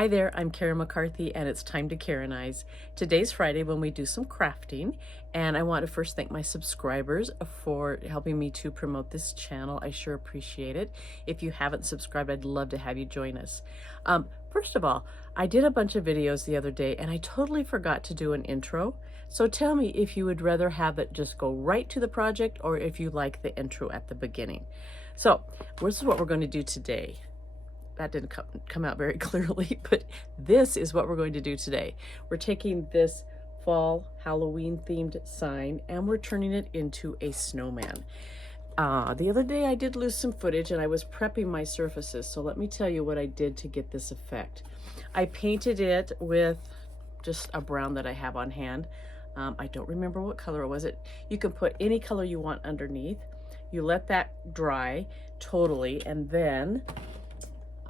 Hi there, I'm Karen McCarthy and it's time to Karen-ize. Today's Friday when we do some crafting, and I want to first thank my subscribers for helping me to promote this channel. I sure appreciate it. If you haven't subscribed, I'd love to have you join us. First of all, I did a bunch of videos the other day and I totally forgot to do an intro. So tell me if you would rather have it just go right to the project or if you like the intro at the beginning. So this is what we're going to do today. That didn't come out very clearly, but this is what we're going to do today. We're taking this fall Halloween themed sign and we're turning it into a snowman. The other day I did lose some footage and I was prepping my surfaces, so let me tell you what I did to get this effect. I painted it with just a brown that I have on hand. I don't remember what color it was. You can put any color you want underneath. You let that dry totally, and then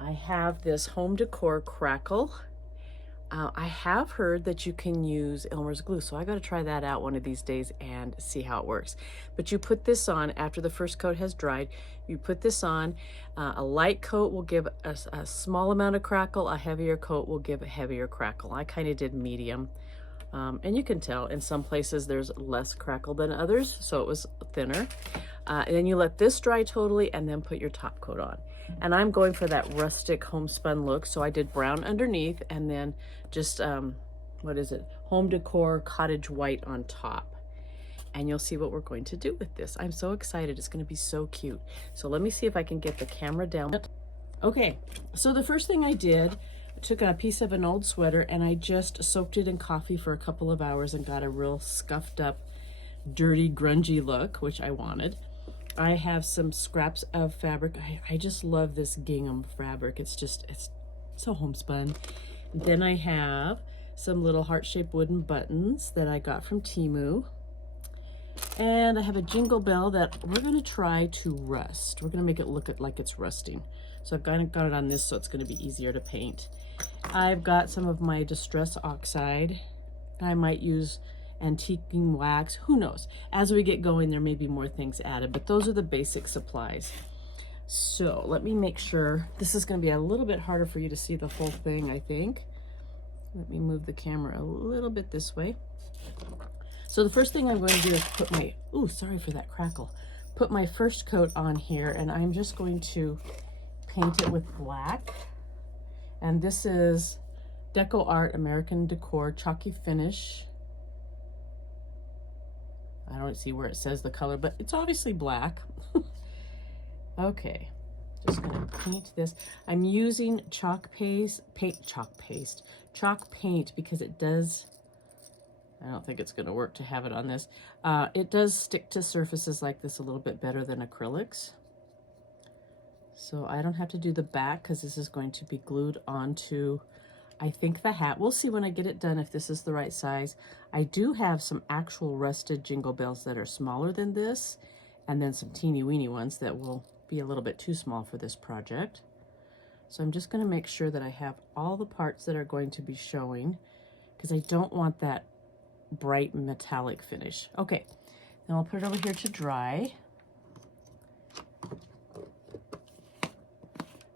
I have this home decor crackle. I have heard that you can use Elmer's glue, so I got to try that out one of these days and see how it works. But you put this on after the first coat has dried. You put this on. A light coat will give a small amount of crackle. A heavier coat will give a heavier crackle. I kind of did medium. And you can tell in some places there's less crackle than others, so it was thinner. And then you let this dry totally and then put your top coat on. And I'm going for that rustic homespun look, so I did brown underneath and then just, what is it? Home decor cottage white on top. And you'll see what we're going to do with this. I'm so excited. It's going to be so cute. So let me see if I can get the camera down. Okay, so the first thing I did, I took a piece of an old sweater and I just soaked it in coffee for a couple of hours and got a real scuffed up, dirty, grungy look, which I wanted. I have some scraps of fabric. I just love this gingham fabric. It's so homespun. Then I have some little heart-shaped wooden buttons that I got from Temu. And I have a jingle bell that we're going to try to rust. We're going to make it look like it's rusting. So I've got it on this so it's going to be easier to paint. I've got some of my distress oxide. I might use antiquing wax, who knows? As we get going, there may be more things added, but those are the basic supplies. So let me make sure. This is going to be a little bit harder for you to see the whole thing, I think. Let me move the camera a little bit this way. So the first thing I'm going to do is put my, ooh, sorry for that crackle, put my first coat on here, and I'm just going to paint it with black. And this is Deco Art American Decor Chalky Finish. I don't see where it says the color, but it's obviously black. Okay, just gonna paint this. I'm using chalk paint because it does, I don't think it's gonna work to have it on this. It does stick to surfaces like this a little bit better than acrylics. So I don't have to do the back because this is going to be glued onto, I think, the hat. We'll see when I get it done if this is the right size. I do have some actual rusted jingle bells that are smaller than this, and then some teeny weeny ones that will be a little bit too small for this project. So I'm just going to make sure that I have all the parts that are going to be showing because I don't want that bright metallic finish. Okay, then I'll put it over here to dry.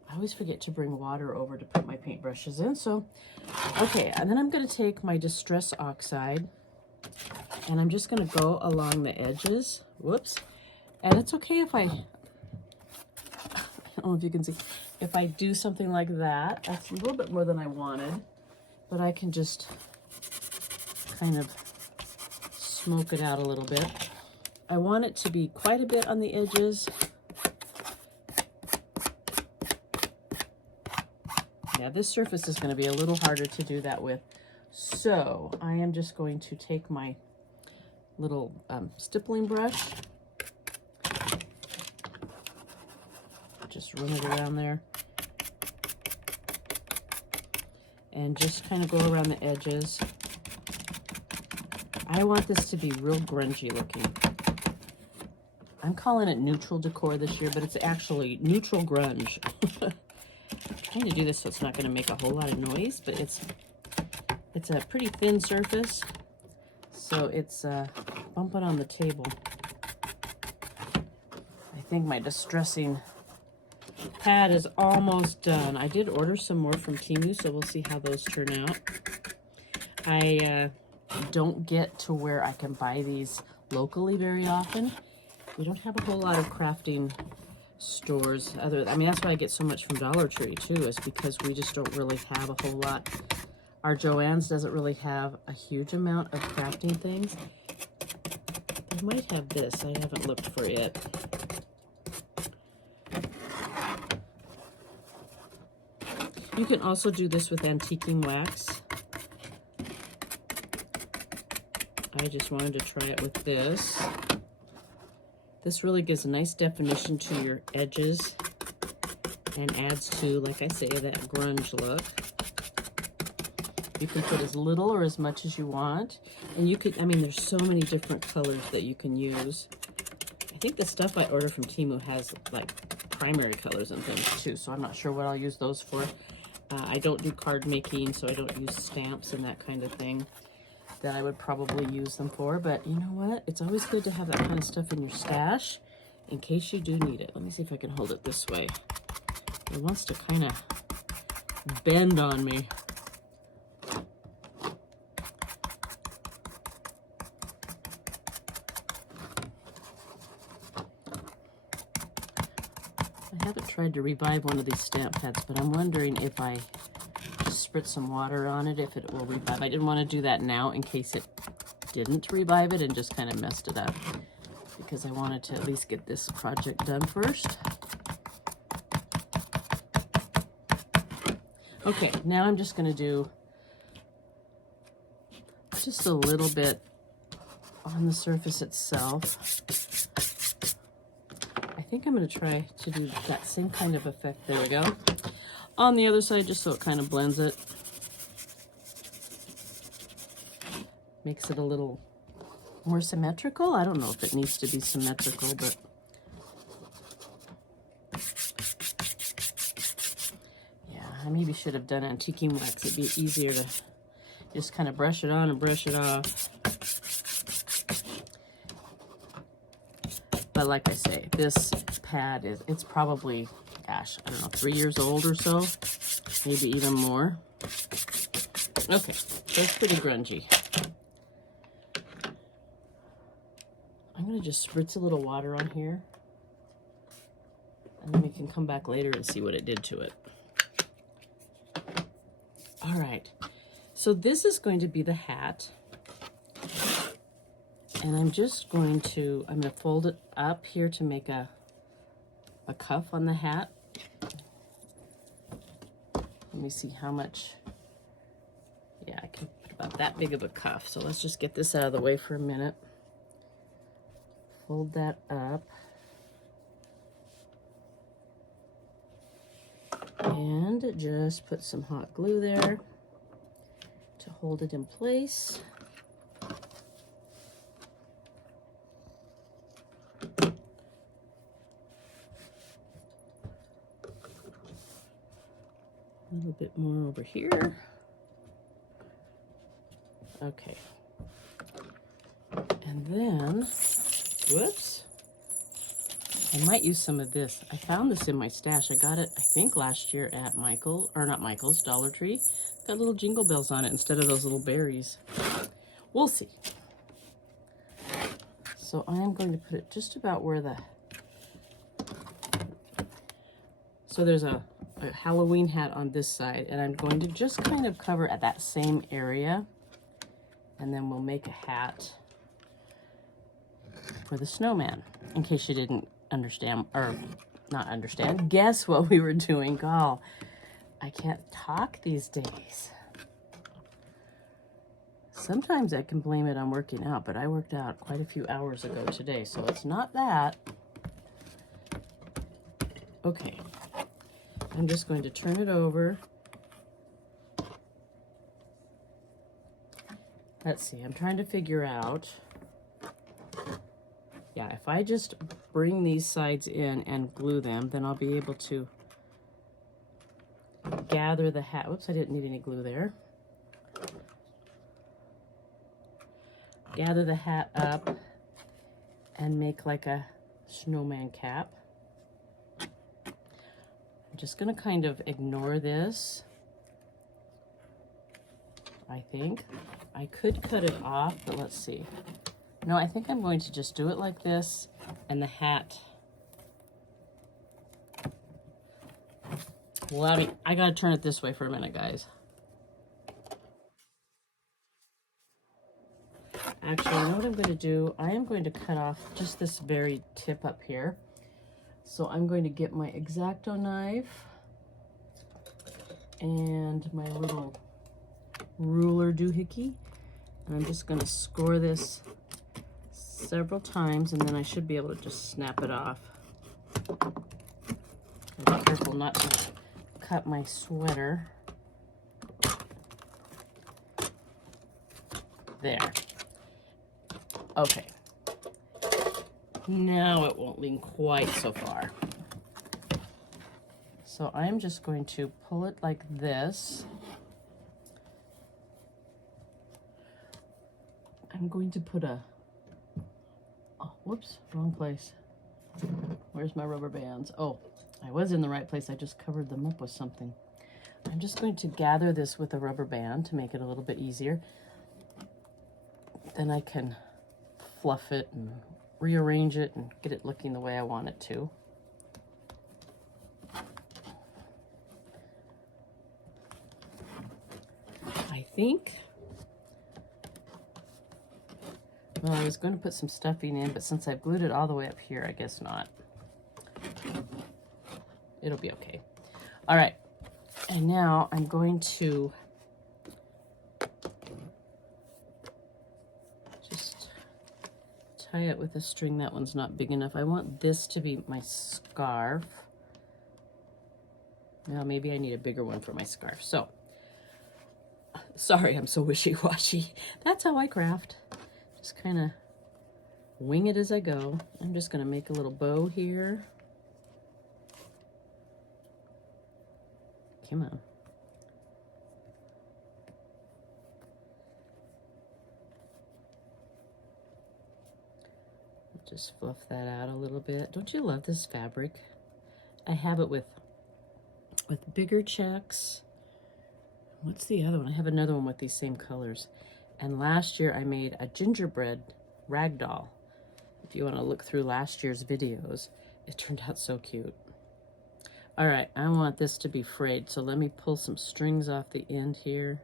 I always forget to bring water over to put my paintbrushes in. So, okay, and then I'm going to take my Distress Oxide and I'm just going to go along the edges. Whoops. And it's okay if I don't know if you can see, if I do something like that. That's a little bit more than I wanted, but I can just kind of smoke it out a little bit. I want it to be quite a bit on the edges. Yeah, this surface is going to be a little harder to do that with. So I am just going to take my little stippling brush, just run it around there, and just kind of go around the edges. I want this to be real grungy looking. I'm calling it neutral decor this year, but it's actually neutral grunge. Trying to do this so it's not going to make a whole lot of noise, but it's a pretty thin surface, so it's bumping on the table. I think my distressing pad is almost done. I did order some more from Temu, so we'll see how those turn out. I don't get to where I can buy these locally very often. We don't have a whole lot of crafting stores. I mean, that's why I get so much from Dollar Tree too, is because we just don't really have a whole lot. Our Joann's doesn't really have a huge amount of crafting things. They might have this. I haven't looked for it yet. You can also do this with antiquing wax. I just wanted to try it with this. This really gives a nice definition to your edges and adds to, like I say, that grunge look. You can put as little or as much as you want. And you could, I mean, there's so many different colors that you can use. I think the stuff I order from Temu has like primary colors and things too, so I'm not sure what I'll use those for. I don't do card making, so I don't use stamps and that kind of thing that I would probably use them for. But you know what? It's always good to have that kind of stuff in your stash in case you do need it. Let me see if I can hold it this way. It wants to kind of bend on me. I haven't tried to revive one of these stamp pads, but I'm wondering if I just spritz some water on it, if it will revive. I didn't want to do that now in case it didn't revive it and just kind of messed it up, because I wanted to at least get this project done first. Okay, now I'm just going to do just a little bit on the surface itself. I think I'm going to try to do that same kind of effect. There we go. On the other side, just so it kind of blends it. Makes it a little more symmetrical. I don't know if it needs to be symmetrical, but yeah, I maybe should have done antiquing wax. It'd be easier to just kind of brush it on and brush it off. But like I say, this pad it's probably, gosh, I don't know, 3 years old or so, maybe even more. Okay, that's pretty grungy. I'm gonna just spritz a little water on here, and then we can come back later and see what it did to it. All right, so this is going to be the hat. And I'm just going to, I'm going to fold it up here to make a cuff on the hat. Let me see how much, yeah, I can put about that big of a cuff. So let's just get this out of the way for a minute. Fold that up. And just put some hot glue there to hold it in place. A little bit more over here. Okay. And then, whoops, I might use some of this. I found this in my stash. I got it, I think, last year at Michael, or not Michael's, Dollar Tree. Got little jingle bells on it instead of those little berries. We'll see. So I am going to put it just about where the, so there's a Halloween hat on this side, and I'm going to just kind of cover at that same area, and then we'll make a hat for the snowman, in case you didn't understand, or not understand, guess what we were doing. Gall, I can't talk these days. Sometimes I can blame it on working out, but I worked out quite a few hours ago today, so it's not that. Okay. I'm just going to turn it over. Let's see, I'm trying to figure out, yeah, if I just bring these sides in and glue them, then I'll be able to gather the hat. Whoops, I didn't need any glue there. Gather the hat up and make like a snowman cap. I'm just going to kind of ignore this. I think I could cut it off, but let's see. No, I think I'm going to just do it like this, and the hat. Well, I gotta turn it this way for a minute, guys. Actually, you know what I'm going to do? I am going to cut off just this very tip up here. So I'm going to get my X-Acto knife and my little ruler doohickey. And I'm just going to score this several times, and then I should be able to just snap it off. Be careful not to cut my sweater. There. Okay. Now it won't lean quite so far. So I'm just going to pull it like this. I'm going to put a, oh, whoops, wrong place. Where's my rubber bands? Oh, I was in the right place. I just covered them up with something. I'm just going to gather this with a rubber band to make it a little bit easier. Then I can fluff it and rearrange it and get it looking the way I want it to. I think, well, I was going to put some stuffing in, but since I've glued it all the way up here, I guess not. It'll be okay. All right, and now I'm going to just tie it with a string. That one's not big enough. I want this to be my scarf. Now maybe I need a bigger one for my scarf. So, sorry, I'm so wishy-washy. That's how I craft. Just kind of wing it as I go. I'm just going to make a little bow here. Come on. Just fluff that out a little bit. Don't you love this fabric? I have it with bigger checks. What's the other one? I have another one with these same colors. And last year I made a gingerbread ragdoll. If you want to look through last year's videos, it turned out so cute. All right, I want this to be frayed, so let me pull some strings off the end here.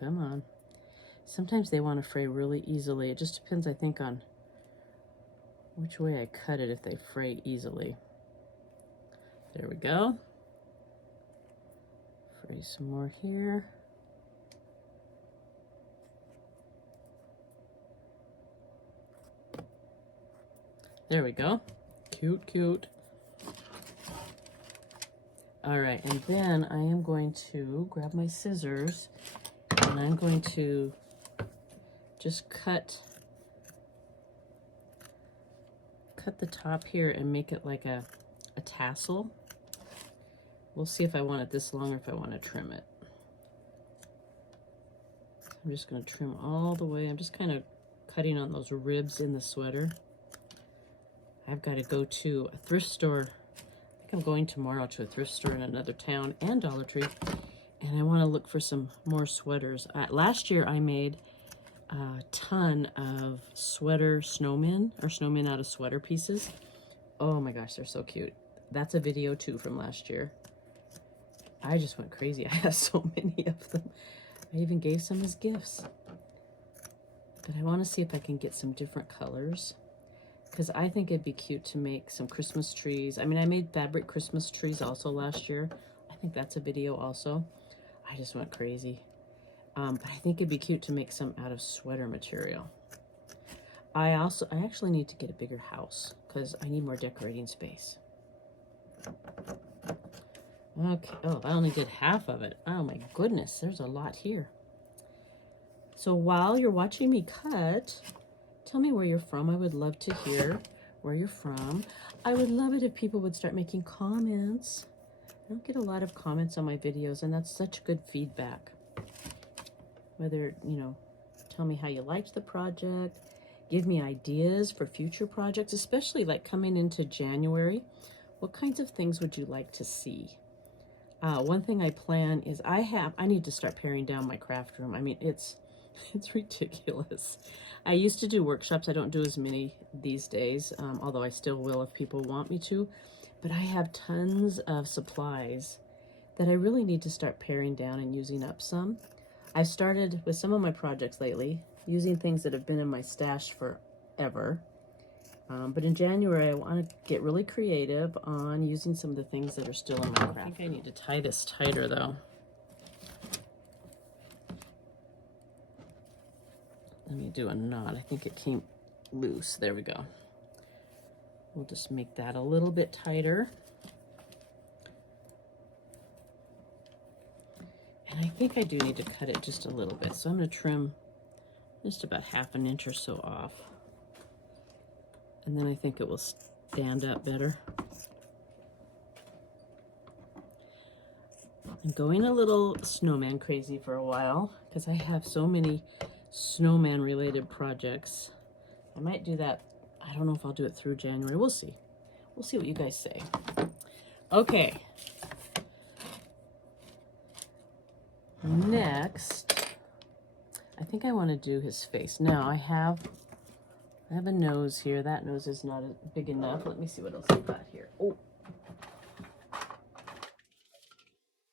Come on. Sometimes they want to fray really easily. It just depends, I think, on which way I cut it if they fray easily. There we go. Fray some more here. There we go. Cute, cute. All right, and then I am going to grab my scissors and I'm going to just cut the top here and make it like a tassel. We'll see if I want it this long or if I want to trim it. I'm just going to trim all the way. I'm just kind of cutting on those ribs in the sweater. I've got to go to a thrift store. I think I'm going tomorrow to a thrift store in another town and Dollar Tree, and I want to look for some more sweaters. Last year I made a ton of sweater snowmen, or snowmen out of sweater pieces. Oh my gosh, they're so cute. That's a video too from last year. I just went crazy. I have so many of them. I even gave some as gifts. But I want to see if I can get some different colors, because I think it'd be cute to make some Christmas trees. I mean, I made fabric Christmas trees also last year. I think that's a video also. I just went crazy. But I think it'd be cute to make some out of sweater material. I actually need to get a bigger house because I need more decorating space. Okay, oh, I only did half of it. Oh my goodness, there's a lot here. So while you're watching me cut, tell me where you're from. I would love to hear where you're from. I would love it if people would start making comments. I don't get a lot of comments on my videos, and that's such good feedback. Whether, you know, tell me how you liked the project, give me ideas for future projects, especially like coming into January. what kinds of things would you like to see? One thing I plan is I need to start paring down my craft room. I mean, it's ridiculous. I used to do workshops. I don't do as many these days, although I still will if people want me to. But I have tons of supplies that I really need to start paring down and using up some. I've started with some of my projects lately, using things that have been in my stash forever. But in January, I want to get really creative on using some of the things that are still in my craft. I think I need to tie this tighter, though. Let me do a knot. I think it came loose. There we go. We'll just make that a little bit tighter. And I think I do need to cut it just a little bit. So I'm going to trim just about 1/2 inch or so off. And then I think it will stand up better. I'm going a little snowman crazy for a while because I have so many snowman related projects. I might do that. I don't know if I'll do it through January. We'll see. We'll see what you guys say. Okay. Next, I think I want to do his face. Now I have a nose here. That nose is not big enough. Let me see what else I've got here. Oh.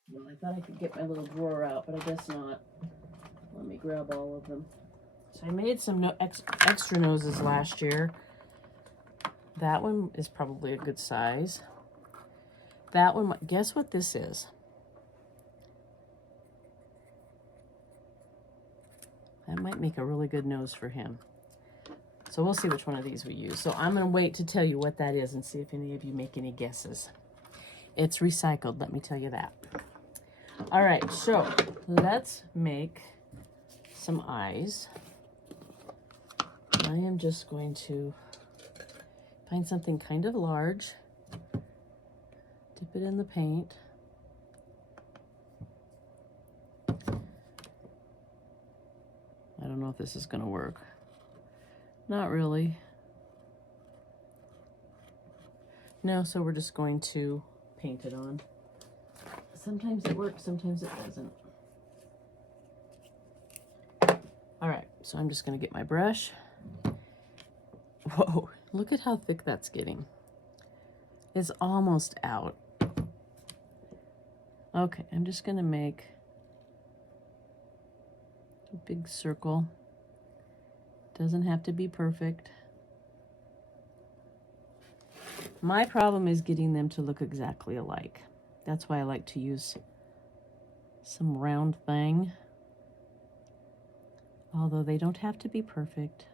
Well, I thought I could get my little drawer out, but I guess not. Let me grab all of them. So I made some extra noses last year. That one is probably a good size. That one, guess what this is? That might make a really good nose for him. So we'll see which one of these we use. So I'm going to wait to tell you what that is and see if any of you make any guesses. It's recycled, let me tell you that. All right, so let's make some eyes. I am just going to find something kind of large, dip it in the paint. I don't know if this is going to work. Not really. No, so we're just going to paint it on. Sometimes it works, sometimes it doesn't. All right, so I'm just going to get my brush. Whoa, look at how thick that's getting. It's almost out. Okay, I'm just going to make a big circle. Doesn't have to be perfect. My problem is getting them to look exactly alike. That's why I like to use some round thing. Although they don't have to be perfect.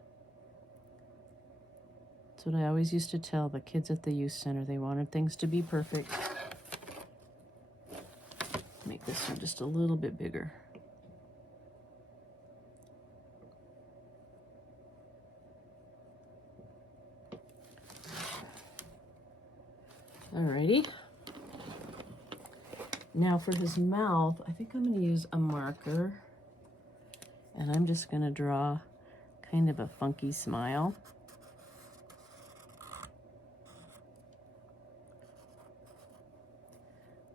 That's what I always used to tell the kids at the youth center. They wanted things to be perfect. Make this one just a little bit bigger. Alrighty. Now for his mouth, I think I'm going to use a marker. And I'm just going to draw kind of a funky smile.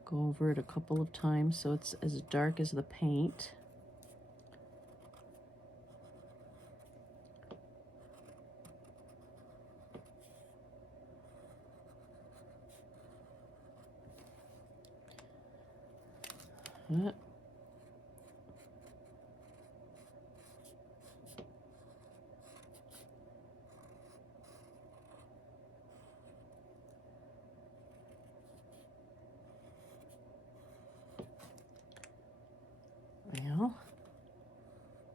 Go over it a couple of times so it's as dark as the paint. Well,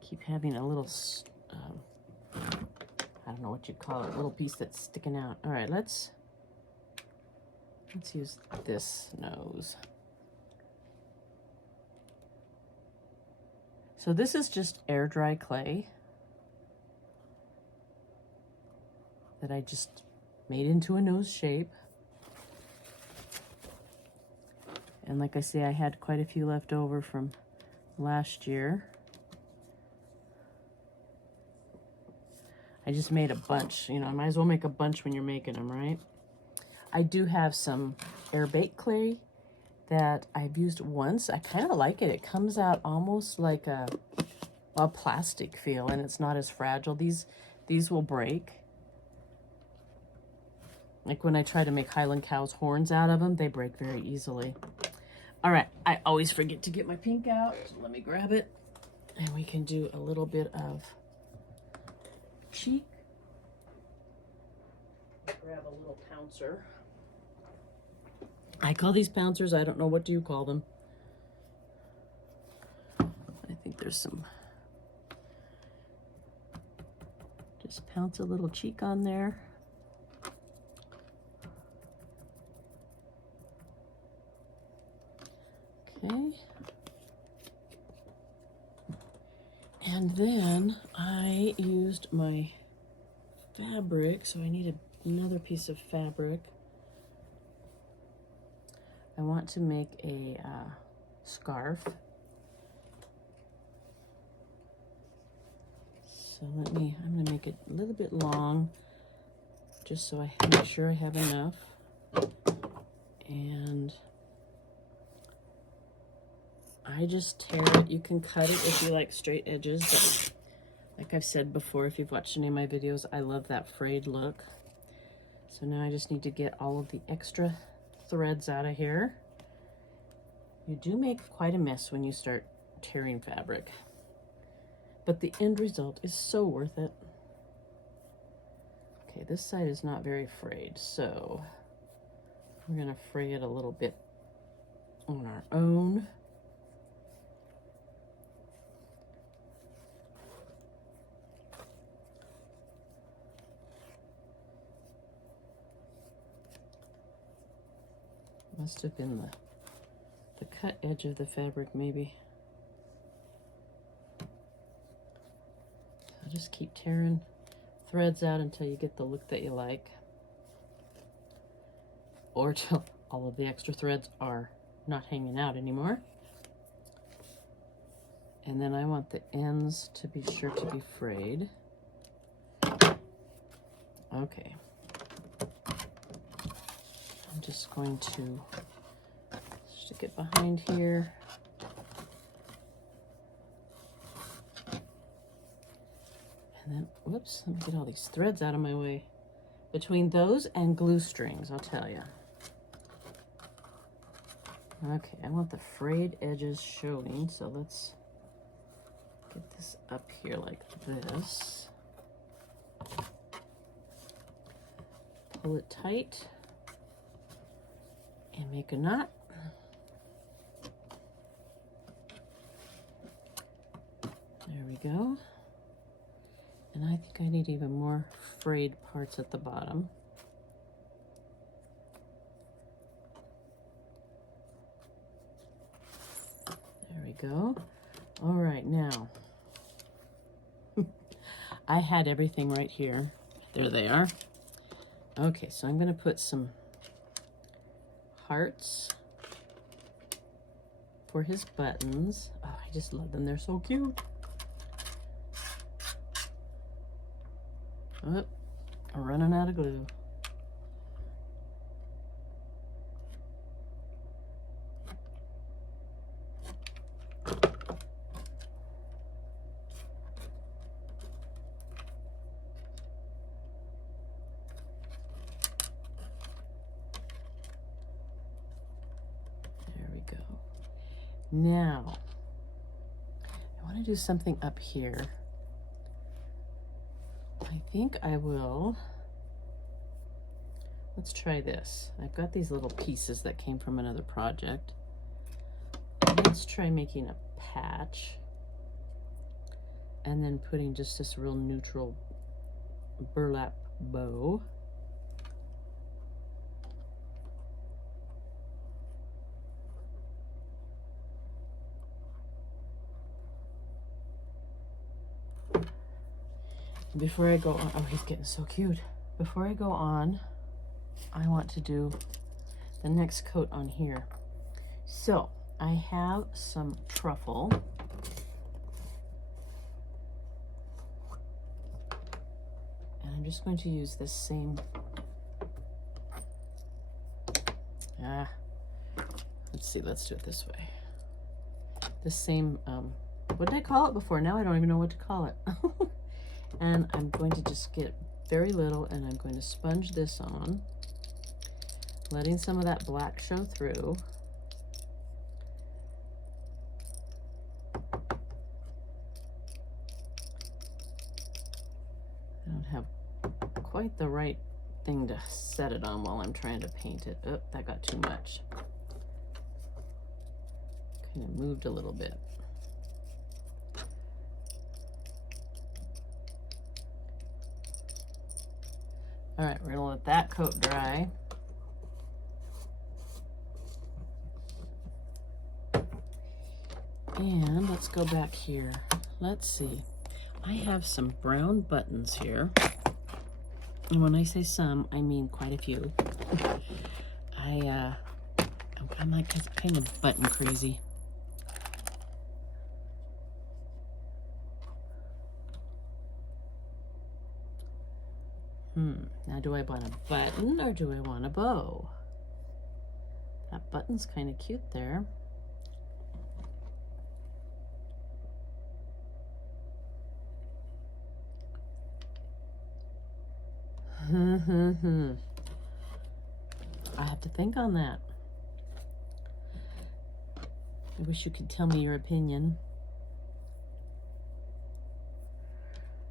keep having a little, I don't know what you call it, a little piece that's sticking out. All right, let's use this nose. So this is just air dry clay that I just made into a nose shape. And like I say, I had quite a few left over from last year. I just made a bunch, you know, I might as well make a bunch when you're making them, right? I do have some air bake clay that I've used once. I kind of like it. It comes out almost like a plastic feel, and it's not as fragile. These will break. Like when I try to make Highland cow's horns out of them, they break very easily. All right, I always forget to get my pink out. So let me grab it, and we can do a little bit of cheek. Grab a little pouncer. I call these pouncers. I don't know, what do you call them? I think there's some. Just pounce a little cheek on there. Okay. And then I used my fabric, so I need another piece of fabric. I want to make a scarf. So I'm gonna make it a little bit long, just so I make sure I have enough. And I just tear it. You can cut it if you like straight edges, but like I've said before, if you've watched any of my videos, I love that frayed look. So now I just need to get all of the extra threads out of here. You do make quite a mess when you start tearing fabric, but the end result is so worth it. Okay, this side is not very frayed, so we're gonna fray it a little bit on our own. Must have been the cut edge of the fabric, maybe. So just keep tearing threads out until you get the look that you like, or till all of the extra threads are not hanging out anymore. And then I want the ends to be sure to be frayed. Okay. I'm just going to stick it behind here. And then, whoops, let me get all these threads out of my way. Between those and glue strings, I'll tell you. Okay, I want the frayed edges showing, so let's get this up here like this. Pull it tight and make a knot. There we go. And I think I need even more frayed parts at the bottom. There we go. All right, now, I had everything right here. There they are. Okay, so I'm gonna put some hearts for his buttons. Oh, I just love them, they're so cute. Oh, I'm running out of glue. There we go. Now, I want to do something up here. I think I will, let's try this. I've got these little pieces that came from another project. Let's try making a patch and then putting just this real neutral burlap bow. Before I go on, oh, he's getting so cute. Before I go on, I want to do the next coat on here. So I have some truffle. And I'm just going to use this same Let's see, let's do it this way. The same, what did I call it before? Now I don't even know what to call it. And I'm going to just get very little, and I'm going to sponge this on, letting some of that black show through. I don't have quite the right thing to set it on while I'm trying to paint it. Oh, that got too much. Kind of moved a little bit. All right, we're gonna let that coat dry. And let's go back here. Let's see. I have some brown buttons here. And when I say some, I mean quite a few. I'm like kind of button crazy. Now do I want a button or do I want a bow? That button's kind of cute there. I have to think on that. I wish you could tell me your opinion.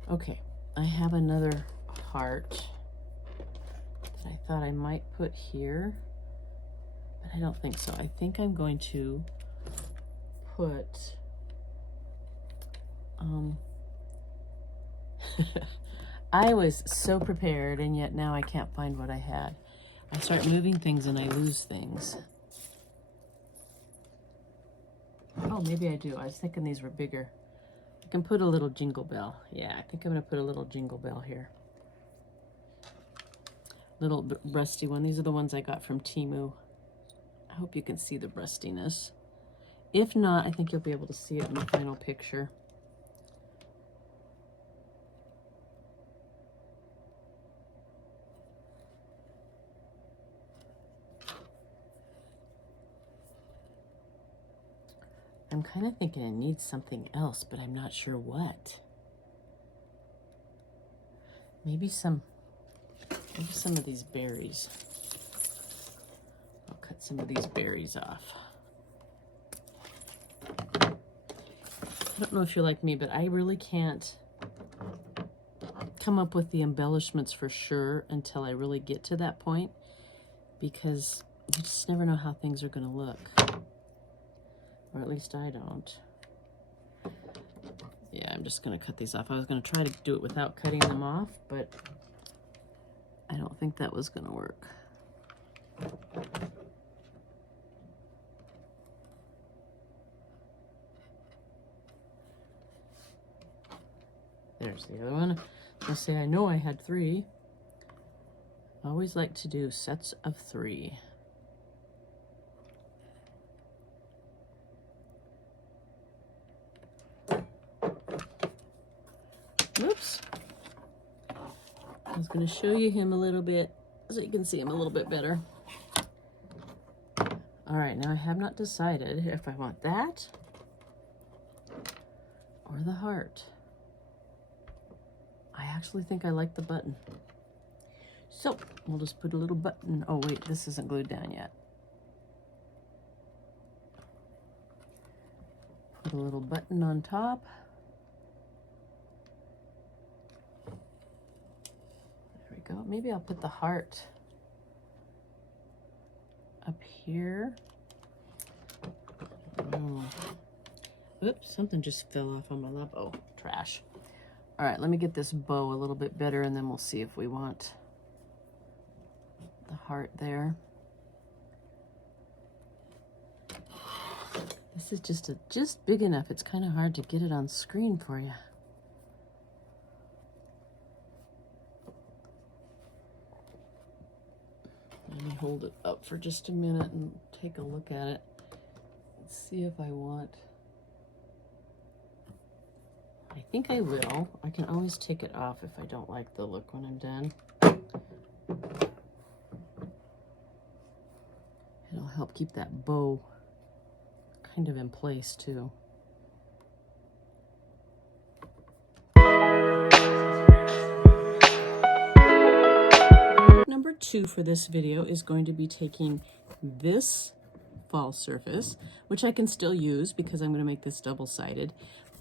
Okay, I have another heart that I thought I might put here, but I don't think so. I think I'm going to put I was so prepared, and yet now I can't find what I had. I start moving things and I lose things. Oh, maybe I do. I was thinking these were bigger. I can put a little jingle bell. Yeah, I think I'm going to put a little jingle bell here. Little rusty one. These are the ones I got from Temu. I hope you can see the rustiness. If not, I think you'll be able to see it in the final picture. I'm kind of thinking it needs something else, but I'm not sure what. Maybe some of these berries. I'll cut some of these berries off. I don't know if you're like me, but I really can't come up with the embellishments for sure until I really get to that point, because you just never know how things are going to look. Or at least I don't. Yeah, I'm just going to cut these off. I was going to try to do it without cutting them off, but I don't think that was going to work. There's the other one. I'll say I know I had 3. I always like to do sets of 3. Whoops. I was going to show you him a little bit so you can see him a little bit better. All right, now I have not decided if I want that or the heart. I actually think I like the button. So we'll just put a little button. Oh wait, this isn't glued down yet. Put a little button on top. There we go. Maybe I'll put the heart up here. Oh. Oops, something just fell off on my lap. Oh, trash. All right, let me get this bow a little bit better, and then we'll see if we want the heart there. This is just big enough. It's kind of hard to get it on screen for you. Let me hold it up for just a minute and take a look at it. Let's see if I want. I think I will. I can always take it off if I don't like the look when I'm done. help keep that bow kind of in place too. Number 2 for this video is going to be taking this fall surface, which I can still use because I'm going to make this double-sided,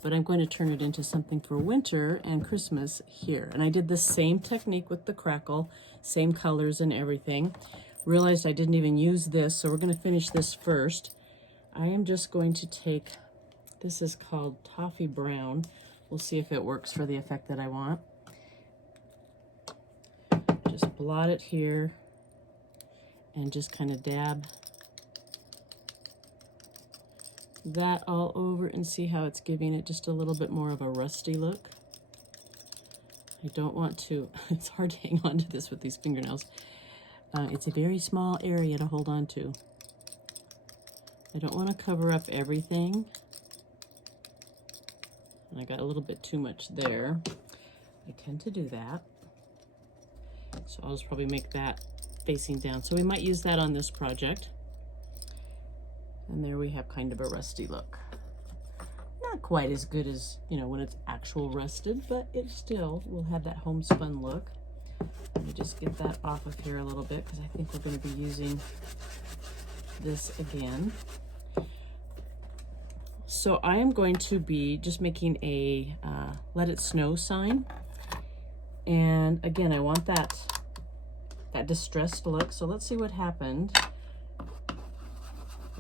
but I'm going to turn it into something for winter and Christmas here. And I did the same technique with the crackle, same colors and everything. Realized I didn't even use this, so we're going to finish this first. I am just going to take, this is called Toffee Brown. We'll see if it works for the effect that I want. Just blot it here and just kind of dab that all over and see how it's giving it just a little bit more of a rusty look. I don't want to, it's hard to hang on to this with these fingernails. It's a very small area to hold on to. I don't want to cover up everything. I got a little bit too much there. I tend to do that. So I'll just probably make that facing down. So we might use that on this project. And there we have kind of a rusty look. Not quite as good as, you know, when it's actual rusted, but it still will have that homespun look. Let me just get that off of here a little bit because I think we're going to be using this again. So I am going to be just making a let it snow sign. And again, I want that distressed look. So let's see what happened.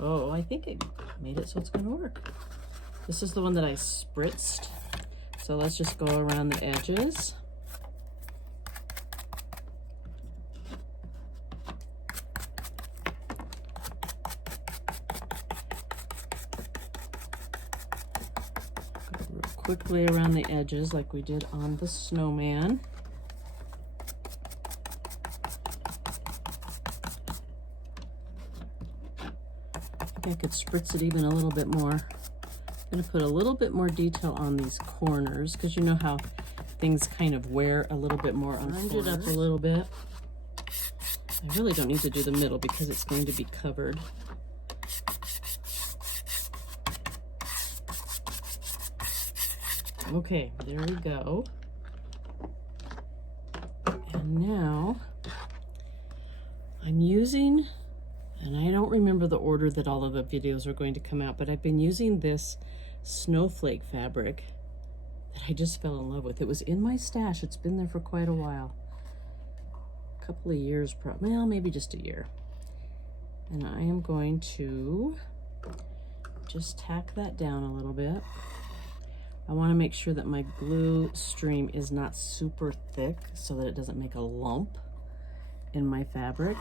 Oh, I think it made it so it's going to work. This is the one that I spritzed. So let's just go around the edges. Go real quickly around the edges like we did on the snowman. I could spritz it even a little bit more. I'm going to put a little bit more detail on these corners because you know how things kind of wear a little bit more on corners. It up a little bit. I really don't need to do the middle because it's going to be covered. Okay, there we go. And now I'm using, and I don't remember the order that all of the videos are going to come out, but I've been using this snowflake fabric that I just fell in love with. It was in my stash. It's been there for quite a while. A couple of years, probably, well, maybe just a year. And I am going to just tack that down a little bit. I want to make sure that my glue stream is not super thick so that it doesn't make a lump in my fabric.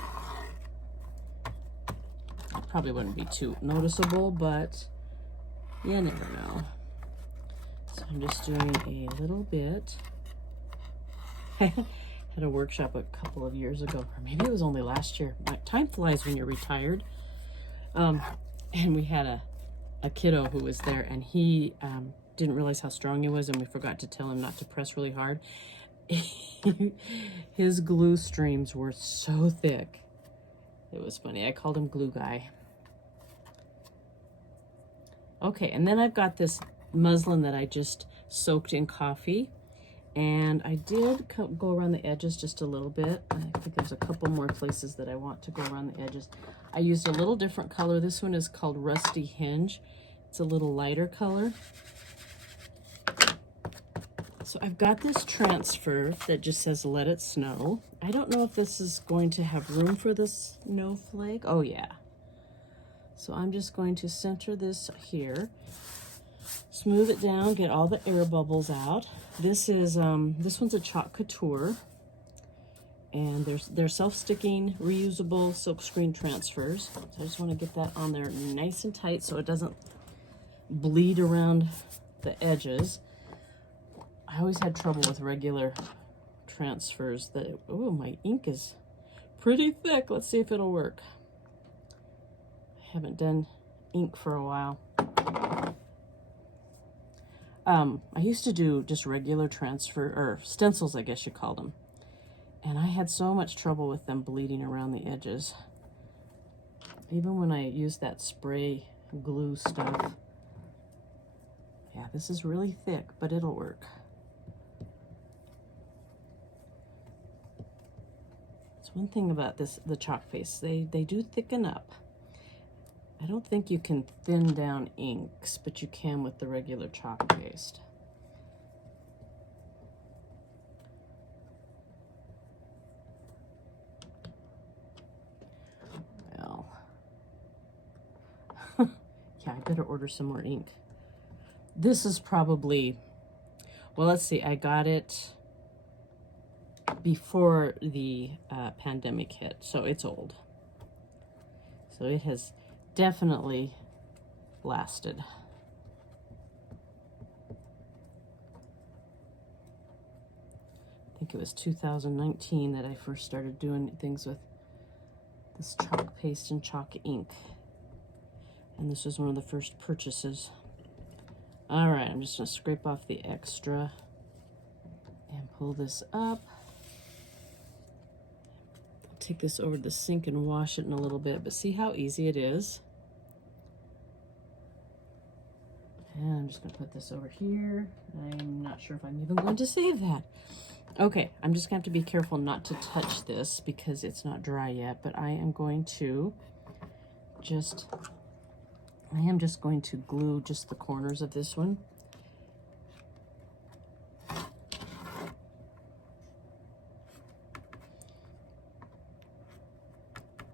Probably wouldn't be too noticeable, but you never know. So I'm just doing a little bit. I had a workshop a couple of years ago, or maybe it was only last year. Time flies when you're retired. And we had a kiddo who was there, and he didn't realize how strong he was, and we forgot to tell him not to press really hard. His glue streams were so thick. It was funny. I called him Glue Guy. Okay, and then I've got this muslin that I just soaked in coffee. And I did go around the edges just a little bit. I think there's a couple more places that I want to go around the edges. I used a little different color. This one is called Rusty Hinge. It's a little lighter color. So I've got this transfer that just says let it snow. I don't know if this is going to have room for this snowflake. Oh yeah. So I'm just going to center this here, smooth it down, get all the air bubbles out. This is this one's a Chalk Couture, and they're self-sticking, reusable silkscreen transfers. So I just want to get that on there nice and tight so it doesn't bleed around the edges. I always had trouble with regular transfers that, oh, my ink is pretty thick. Let's see if it'll work. I haven't done ink for a while. I used to do just regular transfer, or stencils, I guess you call them. And I had so much trouble with them bleeding around the edges. Even when I use that spray glue stuff. Yeah, this is really thick, but it'll work. It's one thing about the chalk paste. They do thicken up. I don't think you can thin down inks, but you can with the regular chalk paste. Well, yeah, I better order some more ink. This is probably, well, let's see, I got it before the pandemic hit, so it's old. So it has definitely lasted. I think it was 2019 that I first started doing things with this chalk paste and chalk ink. And this was one of the first purchases. All right, I'm just gonna scrape off the extra and pull this up. I'll take this over to the sink and wash it in a little bit, but see how easy it is? And I'm just gonna put this over here. I'm not sure if I'm even going to save that. Okay, I'm just gonna have to be careful not to touch this because it's not dry yet, but I am going to just going to glue just the corners of this one.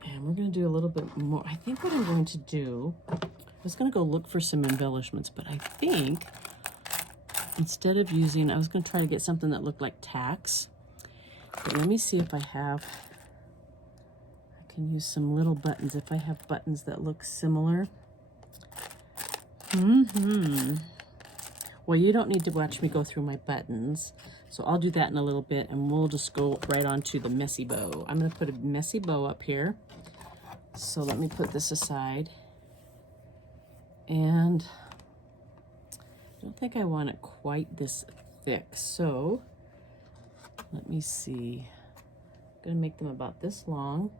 And we're gonna do a little bit more. I think what I'm going to do, I was gonna go look for some embellishments, but I think instead of using, I was gonna try to get something that looked like tacks. But let me see if I can use some little buttons, if I have buttons that look similar. Well, you don't need to watch me go through my buttons, so I'll do that in a little bit, and we'll just go right on to the messy bow. I'm going to put a messy bow up here, so let me put this aside. And I don't think I want it quite this thick, so let me see. I'm going to make them about this long.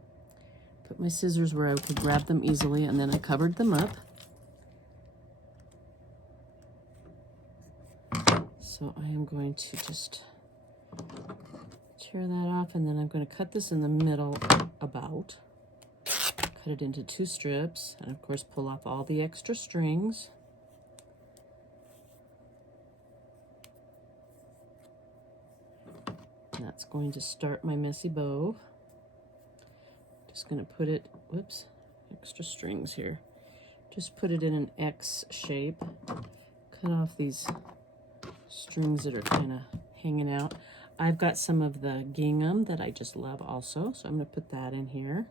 Put my scissors where I could grab them easily, and then I covered them up. So I am going to just tear that off, and then I'm going to cut this in the middle about. Cut it into 2 strips, and of course pull off all the extra strings. And that's going to start my messy bow. Just going to put it, whoops, extra strings here. Just put it in an X shape. Cut off these strings that are kind of hanging out. I've got some of the gingham that I just love also, so I'm going to put that in here.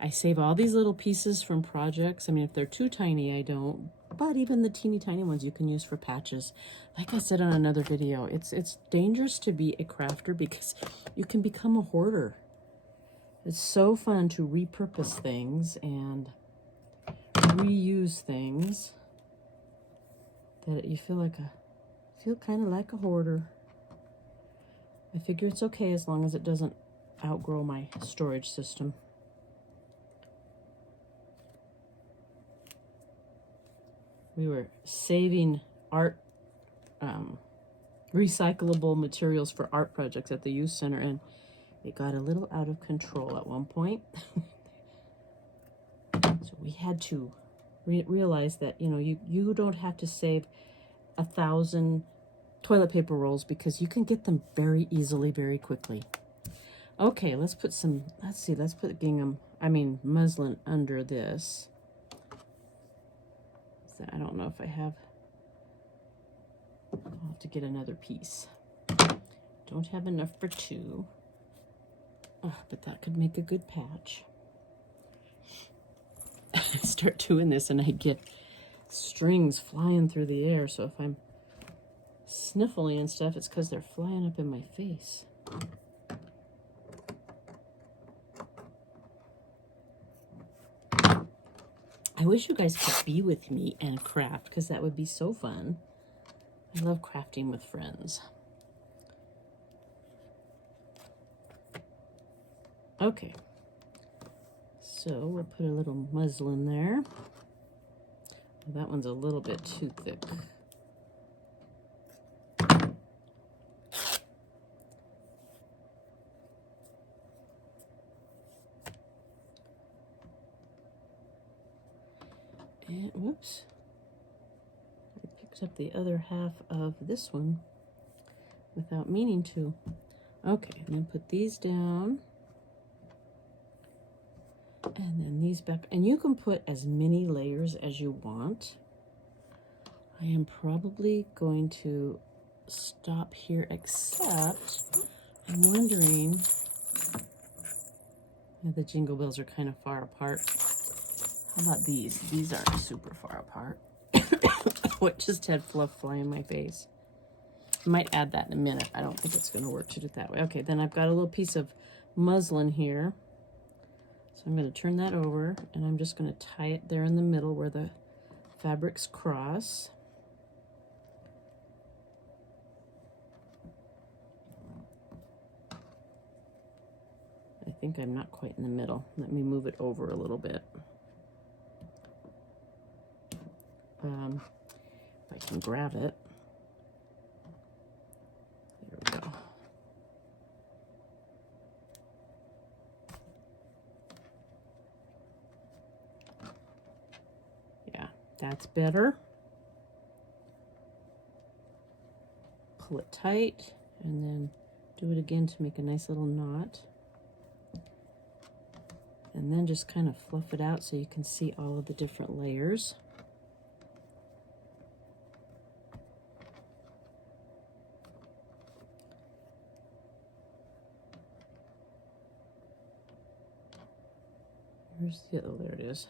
I save all these little pieces from projects. I mean, if they're too tiny, I don't, but even the teeny tiny ones you can use for patches. Like I said on another video, it's dangerous to be a crafter because you can become a hoarder. It's so fun to repurpose things and reuse things that you feel kind of like a hoarder. I figure it's okay as long as it doesn't outgrow my storage system. We were saving art, recyclable materials for art projects at the youth center, and it got a little out of control at one point. So we had to realize that, you know, you don't have to save 1,000 toilet paper rolls because you can get them very easily, very quickly. Okay, let's put muslin under this. So I don't know if I have, I'll have to get another piece. Don't have enough for 2. Oh, but that could make a good patch. I start doing this and I get strings flying through the air, so if I'm sniffly and stuff, it's because they're flying up in my face. I wish you guys could be with me and craft, because that would be so fun. I love crafting with friends. Okay, so we'll put a little muslin there. Well, that one's a little bit too thick. And whoops, I picked up the other half of this one without meaning to. Okay, and then put these down. And then these back. And you can put as many layers as you want. I am probably going to stop here, except I'm wondering, the jingle bells are kind of far apart. How about these? These aren't super far apart. What just had fluff fly in my face. I might add that in a minute. I don't think it's going to work to do it that way. Okay, then I've got a little piece of muslin here. So I'm going to turn that over, and I'm just going to tie it there in the middle where the fabrics cross. I think I'm not quite in the middle. Let me move it over a little bit. If I can grab it. There we go. Yeah, that's better. Pull it tight and then do it again to make a nice little knot. And then just kind of fluff it out so you can see all of the different layers. Where's the other? Oh, there it is.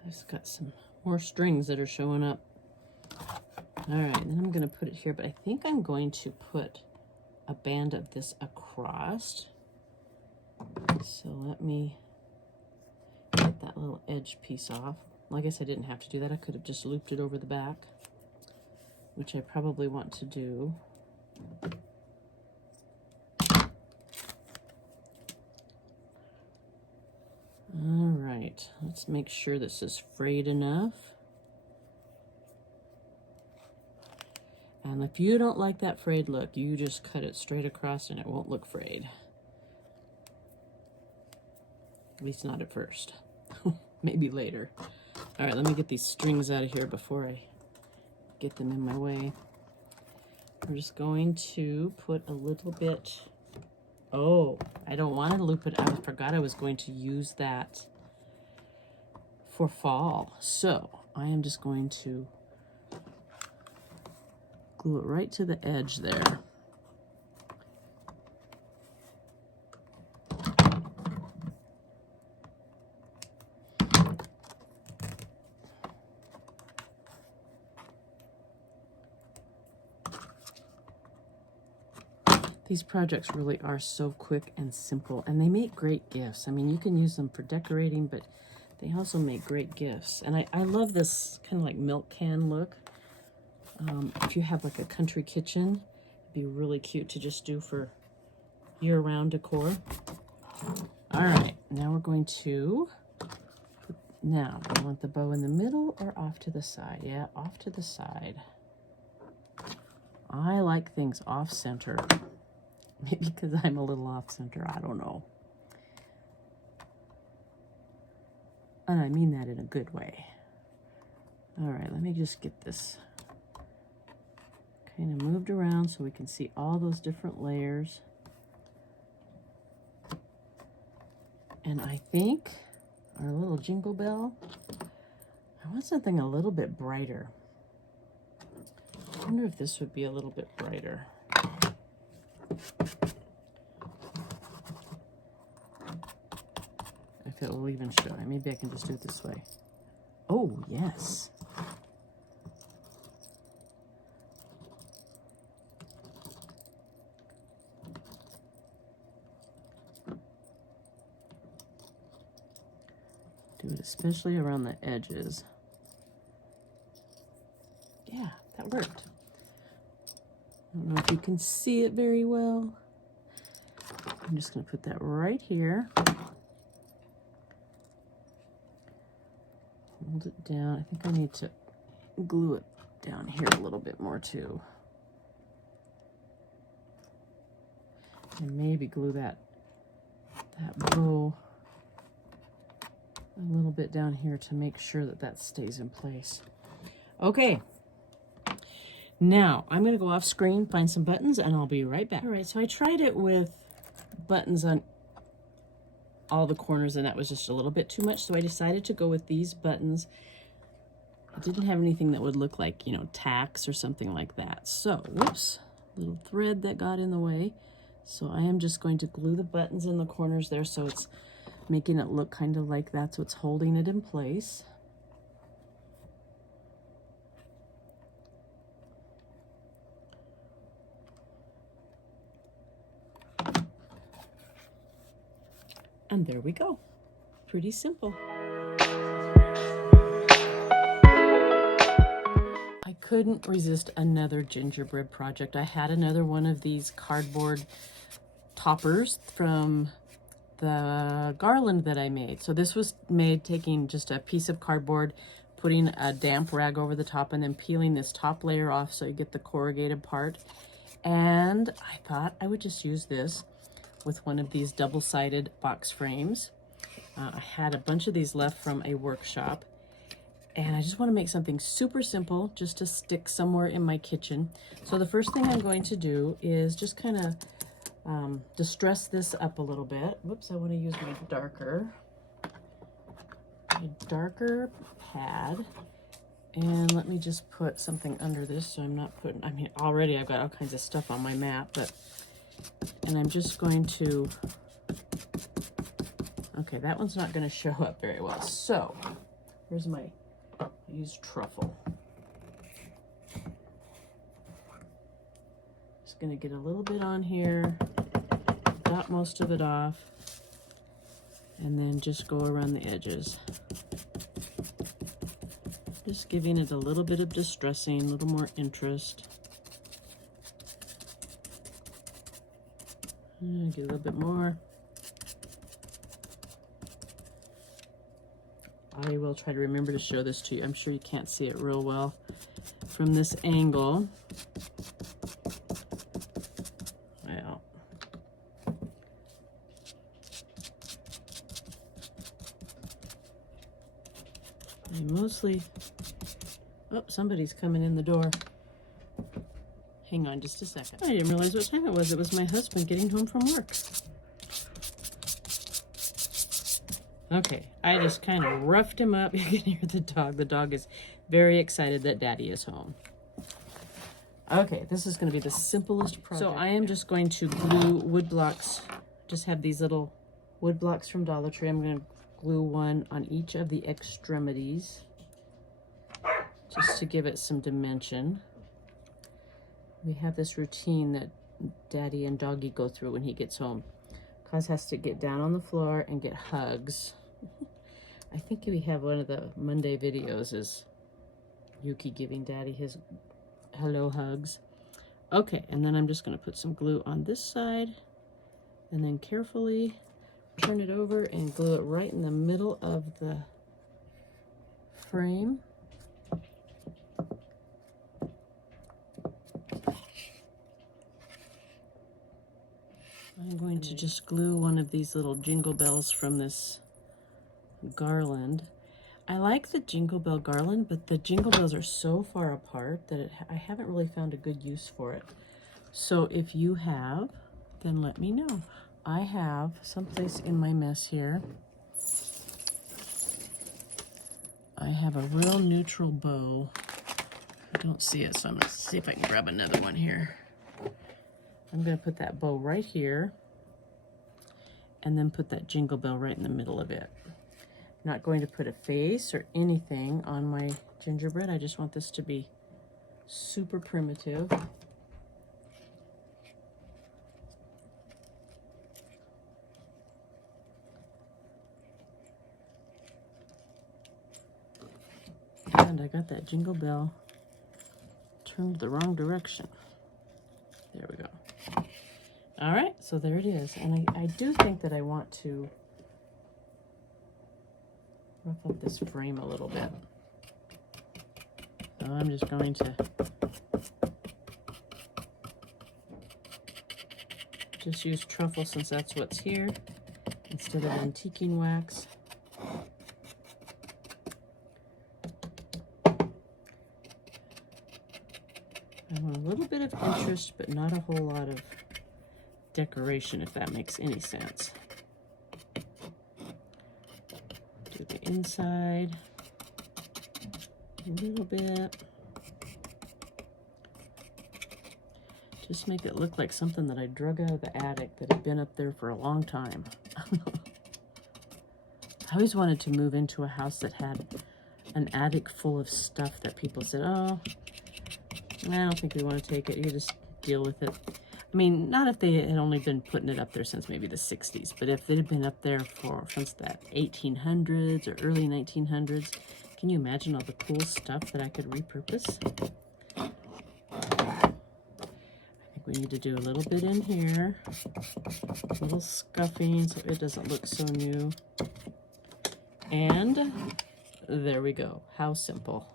I've just got some more strings that are showing up. All right, then I'm going to put it here, but I think I'm going to put a band of this across. So let me get that little edge piece off. Well, I guess I didn't have to do that. I could have just looped it over the back, which I probably want to do. All right, let's make sure this is frayed enough. And if you don't like that frayed look, you just cut it straight across and it won't look frayed. At least not at first. Maybe later. All right, let me get these strings out of here before I get them in my way. We're just going to put a little bit. Oh, I don't want to loop it. I forgot I was going to use that for fall. So I am just going to glue it right to the edge there. These projects really are so quick and simple, and they make great gifts. I mean, you can use them for decorating, but they also make great gifts. And I love this kind of like milk can look. If you have like a country kitchen, it'd be really cute to just do for year-round decor. All right, now we're going to now, do you want the bow in the middle or off to the side? Yeah, off to the side. I like things off-center. Maybe because I'm a little off-center, I don't know. And I mean that in a good way. All right, let me just get this kind of moved around so we can see all those different layers. And I think our little jingle bell, I want something a little bit brighter. I wonder if this would be a little bit brighter. If it will even show. Maybe I can just do it this way. Oh, yes. Do it especially around the edges. Yeah, that worked. don't know if you can see it very well. I'm just going to put that right here. Hold it down. I think I need to glue it down here a little bit more too. And maybe glue that bow a little bit down here to make sure that that stays in place. Okay. Now, I'm going to go off screen, find some buttons, and I'll be right back. All right, so I tried it with buttons on all the corners, and that was just a little bit too much, so I decided to go with these buttons. I didn't have anything that would look like, you know, tacks or something like that. So, whoops, little thread that got in the way. So I am just going to glue the buttons in the corners there so it's making it look kind of like that's what's holding it in place. And there we go. Pretty simple. I couldn't resist another gingerbread project. I had another one of these cardboard toppers from the garland that I made. So this was made taking just a piece of cardboard, putting a damp rag over the top, and then peeling this top layer off so you get the corrugated part. And I thought I would just use this with one of these double-sided box frames. I had a bunch of these left from a workshop, and I just want to make something super simple just to stick somewhere in my kitchen. So the first thing I'm going to do is just kind of distress this up a little bit. Whoops, I want to use my darker pad. And let me just put something under this so I'm not putting, I mean, already I've got all kinds of stuff on my mat, but, and I'm just going to, okay, that one's not going to show up very well. So, here's my, I use truffle. Just going to get a little bit on here, dot most of it off, and then just go around the edges. Just giving it a little bit of distressing, a little more interest. Get a little bit more. I will try to remember to show this to you. I'm sure you can't see it real well from this angle. Well, I mostly, oh, somebody's coming in the door. Hang on just a second. I didn't realize what time it was. It was my husband getting home from work. Okay, I just kind of roughed him up. You can hear the dog. The dog is very excited that Daddy is home. Okay, this is going to be the simplest project. So I am just going to glue wood blocks. Just have these little wood blocks from Dollar Tree. I'm going to glue one on each of the extremities just to give it some dimension. We have this routine that Daddy and Doggy go through when he gets home. Cuz has to get down on the floor and get hugs. I think we have one of the Monday videos is Yuki giving Daddy his hello hugs. Okay, and then I'm just going to put some glue on this side and then carefully turn it over and glue it right in the middle of the frame. I'm going to just glue one of these little jingle bells from this garland. I like the jingle bell garland, but the jingle bells are so far apart that I haven't really found a good use for it. So if you have, then let me know. I have someplace in my mess here. I have a real neutral bow. I don't see it, so I'm going to see if I can grab another one here. I'm going to put that bow right here and then put that jingle bell right in the middle of it. I'm not going to put a face or anything on my gingerbread. I just want this to be super primitive. And I got that jingle bell turned the wrong direction. There we go. All right, so there it is. And I do think that I want to rough up this frame a little bit. So I'm just going to just use truffle since that's what's here instead of antiquing wax. I want a little bit of interest, but not a whole lot of decoration, if that makes any sense. Do the inside a little bit. Just make it look like something that I drug out of the attic that had been up there for a long time. I always wanted to move into a house that had an attic full of stuff that people said, oh, I don't think we want to take it. You just deal with it. I mean, not if they had only been putting it up there since maybe the 60s, but if it had been up there since that 1800s or early 1900s, can you imagine all the cool stuff that I could repurpose? I think we need to do a little bit in here, a little scuffing so it doesn't look so new. And there we go. How simple.